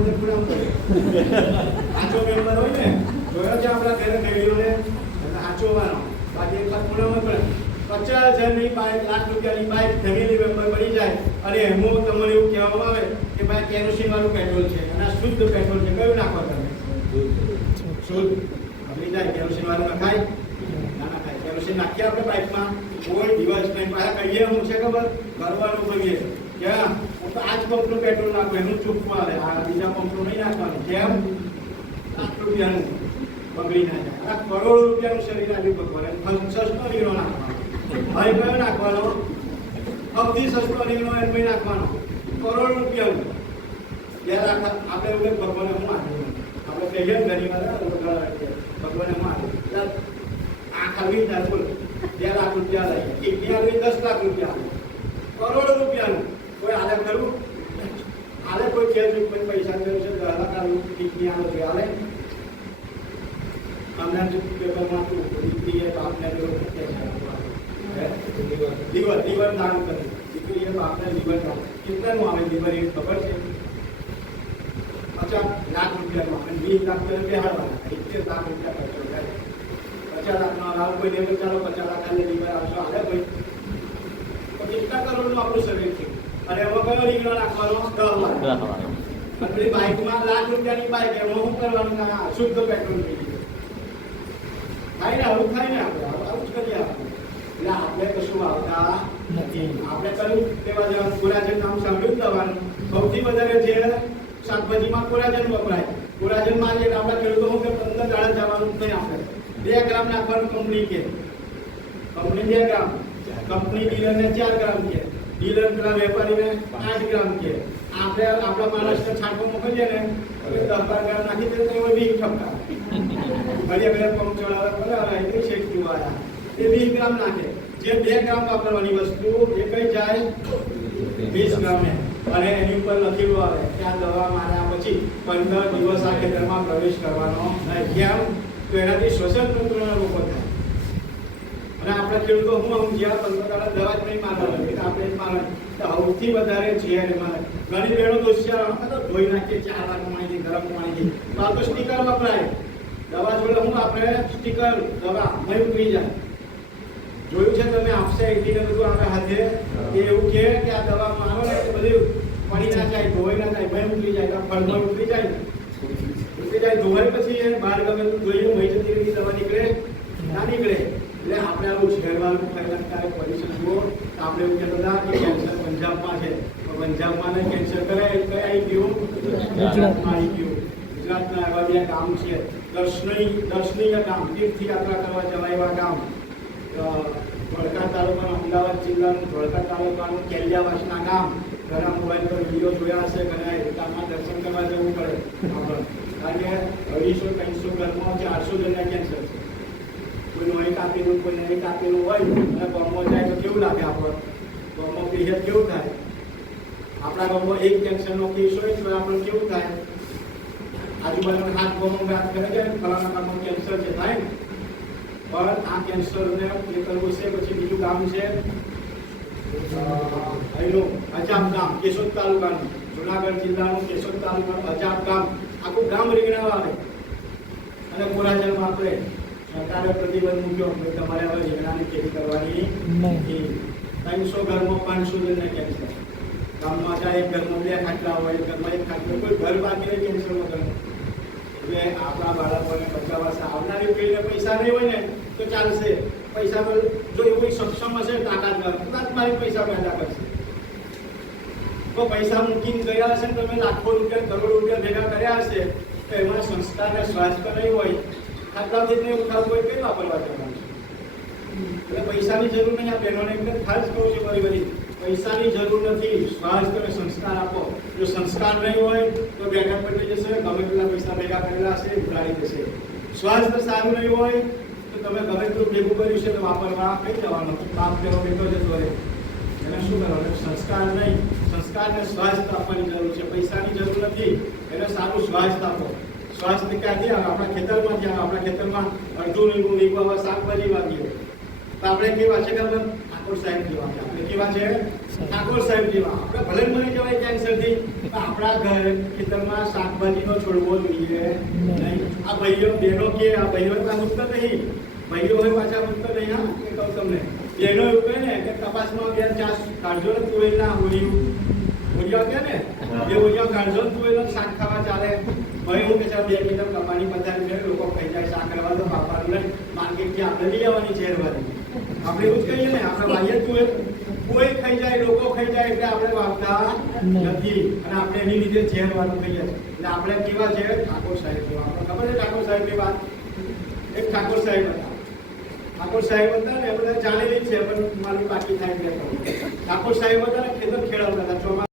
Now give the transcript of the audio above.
બધે પૂરા પાંચો મેમ્બર હોય ને, જોયો છે આપણા ઘરે ગયેલોને સાચોવાનો બાકી એક ખૂણામાં પડે પચાસ હજારની બાઇક લાખ રૂપિયાની બાઇક ફેમિલી મેમ્બર બની જાય અને એમાં તમને એવું કહેવામાં આવે કે ભાઈ કેરોસીન વાળું પેટ્રોલ છે અને શુદ્ધ પેટ્રોલ છે. કયું નાખો તમે? શુદ્ધ. બની જાય. કેરોસીન વાળું નખાય? ના નખાય. કેરોસીન નાખીએ આપણે બાઇકમાં કોઈ દિવસ નહીં પાછા કહીએ હું છે ખબર? ભરવાનું કહીએ ક્યાં હું તો આજ પંપનું પેટ્રોલ નાખું, એનું ચોખ્ખું આવે આ બીજા પંપનું નહીં નાખવાનું. કેમ? લાખ રૂપિયાનું બગડી ના જાય. આ કરોડો રૂપિયાનું શરીર આવ્યું ભગવાન. સસ્તો નીરો નાખવાનો. હવે કયો નાખવાનો? સૌથી સસ્તો નીરો એમ નહીં નાખવાનો. કરોડ રૂપિયાનું. લાખ આપણે એવું ભગવાને હું આપ્યું આપણે કહીએ ને વાર ભગવાને હું આપ્યું આ ખાલી થાય બોલ. બે લાખ રૂપિયા લઈએ. કિડની આવી, દસ લાખ રૂપિયા. કરોડ રૂપિયાનું. કોઈ આલે ખરું આલે કોઈ છે જ કોઈ પૈસા કર્યું છે દસ લાખ આલું કિડની આલે છે આલે અમને જો પેપરમાં તું દીકરી એ બાપને પેલો શું કહે છે લીવર લીવર દાન કરે દીકરી એ બાપને લીવર દાન કેટલાનું આવે લીવર એ ખબર છે પચાસ લાખ રૂપિયાનું આવે વીસ લાખ રૂપિયા બેહાડવાના સિત્તેર લાખ રૂપિયા ખર્ચો થાય પચાસ લાખનો લાવ કોઈ લેવો ચાલો પચાસ લાખ આલે લીવર આવશો હાલે કોઈ તો કેટલા કરોડનું આપણું શરીર છે અને એમાં કયો રીંગણો નાખવાનો? દસ લાખ અને બાઇકમાં લાખ રૂપિયાની બાઇક એમાં શું કરવાનું ના શુદ્ધ પેટ્રોલ થાય ને આવું ખાઈ ને આપણે. આવું જ કરીએ આપણે. એટલે આપણે કશું આવતા? નથી. આપણે કયું તેવા જવાનું કોરાજન નામ સાંભળ્યું જ દવાનું સૌથી વધારે જે શાકભાજીમાં કોરાજન વપરાય કોરાજનમાં એટલે આપણા ખેડૂતો કે પંદર દાડા જવાનું જ નહીં આપણે. બે ગ્રામ નાખવાનું કંપની કે. કંપની બે ગ્રામ. કંપની ડીલરને ચાર ગ્રામ કે. ડીલર પેલા વેપારીને આઠ ગ્રામ કે. આપણે આપણા માણસને છાંટો મોકલીએ ને દસ ગ્રામ નાખી દે તો એમાં વીસ ટકા ભલે બે પંપ ચડાવે બરાબર એ શેક જોવાયા એ વીસ ગ્રામ નાખે. જે બે ગ્રામ વાપરવાની વસ્તુ, એ કઈ જાય? વીસ ગ્રામે. અને એની ઉપર લખેલું આવે કે આ દવા માર્યા પછી પંદર દિવસ આ ખેતરમાં પ્રવેશ કરવાનો નહીં. કેમ? તો એનાથી શ્વસન અને આપણા ખેડૂતો હું આમ જ્યાં પંદર દવા જ નહીં મારા લાગે આપણે જ મારવાની સૌથી વધારે ઝેર મારે ઘણી બહેનો દોષિયા ધોઈ નાખીએ ચાર વાર પાણીથી ગરમ પાણીથી તો આ તો સ્ટીકર વપરાય. દવા જોડે હું આપણે સ્ટીકર દવા નહીં ઉતરી જાય. જોયું છે તમે આપશે એટલી બધું આપણે હાથે. એવું કે કે આ દવા મારો ને બધું પડી ના જાય ધોઈ ના જાય ભય ઉતરી જાય ફળમાં ઉતરી જાય. ઉતરી જાય ધોવાય પછી બહાર ગમે ધોઈએ મહી જતી દવા નીકળે ના નીકળે. એટલે આપણે આવું ઝેરવાળું ફેલાકારક પોલ્યુશન જુઓ તો આપણે એવું કહેતા હતા કે કેન્સર પંજાબમાં છે. તો પંજાબમાં ને કેન્સર કરે કઈ આવી ગયું ગુજરાતમાં આવી ગયું. ગુજરાતના એવા બે ગામ છે. દર્શનીય દર્શનીય ગામ તીર્થયાત્રા કરવા જવાય એવા ગામ. ધોળકા તાલુકાનું અમદાવાદ જિલ્લાનું ધોળકા તાલુકાનું કેલિયાવાસના ગામ. ઘણા મોબાઈલ પર વીડિયો જોયા હશે ઘણા ગામમાં દર્શન કરવા જવું પડે. કારણ કે અઢીસો ત્રણસો ઘરમાં ચારસો જણના કેન્સર છે. કોઈ અહીં કાપેલું કોઈ અહીં કાપેલું હોય, અને ગામમાં જાય તો કેવું લાગે આપણે ગામમાં પીરિયડ કેવું થાય? આપણા ગામમાં એક કેન્સરનો કેસ હોય તો આપણે કેવું થાય? આજુબાજુના હાથ ગામમાં વાત કરે છે ફલાણા ગામમાં કેન્સર છે થાય પણ આ કેન્સરને એ કરવું છે, પછી બીજું ગામ છે? અહીંનું અજામ ગામ, કેશોદ તાલુકાનું, જુનાગઢ જિલ્લાનું કેશોદ તાલુકાનું અજામ ગામ. આખું ગામ રીંગણા આવે અને કોરાજનમાં આપણે સરકારે પ્રતિબંધ મૂક્યો કે તમારે હવે રીંગણાની ખેતી કરવાની નથી. ત્રણસો ઘરમાં પાંચસો જણને કેન્સર ગામમાં ત્યાં એક ઘરમાં બે ખાટલા હોય ઘરમાં એક ખાટલો. કોઈ ઘર બાકી નહીં કેન્સર વગર? એટલે આપણા બાળકોને બચાવવા આવનારી પેઢીને પૈસા નહીં હોય ને તો ચાલશે. પૈસા જો એવું કોઈ સક્ષમ હશે તાકાતગાર તો મારી પૈસા પેદા કરશે. તો પૈસા મૂકીને ગયા હશે ને તમે લાખો રૂપિયા કરોડ રૂપિયા ભેગા કર્યા હશે તો એમાં સંસ્થાને સ્વાસ્થ્ય નહીં હોય. ખાટલાથી જેટલી નહીં ઉઠાવવું હોય કઈ વાપરવા જવાનું એટલે પૈસાની જરૂર નહીં, આ બહેનોને એકદમ ખાસ કહું છું મારી બધી પૈસાની જરૂર નથી. શ્વાસ તમે સંસ્કાર આપો. જો સંસ્કાર નહીં હોય, તો બેઠક પડી જશે, ગમે તેટલા પૈસા ભેગા કરેલા હશે, ઉડાડી દેશે. સ્વાસ્થ્ય સારું નહીં હોય, તો તમે ગમે તેટલું ભેગું કર્યું છે, તો વાપરવા કઈ જવાનું કામ કરો બેઠો જતો રહે. એને શું કરવાનું? સંસ્કાર નહીં. સંસ્કારને સ્વાસ્થ્ય આપવાની જરૂર છે. પૈસાની જરૂર નથી. એને સારું સ્વાસ્થ્ય આપો. સ્વાસ્થ્ય ટકા આવે આપણા ખેતરમાં આવે આપણા ખેતરમાં અડધું લીંબુ લીંબુ શાકભાજી વાવીએ. તો આપણે કેવા છે ખબર? આ ઠાકોર સાહેબ જેવા આપણે કેવા છે? ઠાકોર સાહેબ જેવા. આપણે ભલે મને જવાય કેન્સરથી આપણા ઘર ખેતરમાં શાકભાજીનો છોડવો જોઈએ. નહીં. આ ભાઈઓ, બહેનો કે આ ભાઈઓ પાસે મુક્ત નહીં. ભાઈઓ હોય પાછા મુક્ત નહીં, હા? એ કહું તમને. બહેનો એવું કહે ને કે તપાસમાં બે ચાર કાઢજો ને તુવેરના હોળિયું હોળિયા કે ને એ હોળિયા કાઢજો ને તુવેરનું શાક ખાવા ચાલે. ભાઈ હું કે બે કિલો કમાણી પચાસ છે લોકો ખાઈ જાય શાક કરવા તો બાપાનું માર્કેટથી આપણે લઈ આવવાની છે હરવાની આપણે એવું જ કહીએ ને આપણે વાઈએ તુવેર કોઈ ખાઈ જાય લોકો ખાઈ જાય એટલે આપણે વાપતા નથી. અને આપણે એની લીધે ઝેરવાનું ખાઈએ કહીએ એટલે આપણે કેવા છે ઠાકોર સાહેબ જેવા. આપણે ખબર છે ઠાકોર સાહેબની વાત? એક ઠાકોર સાહેબ હતા. ઠાકોર સાહેબ હતા ને એ બધા જાણેલી છે પણ મારી બાકી થાય એટલે ઠાકોર સાહેબ હતા ને ખેતર ખેડાવતા હતા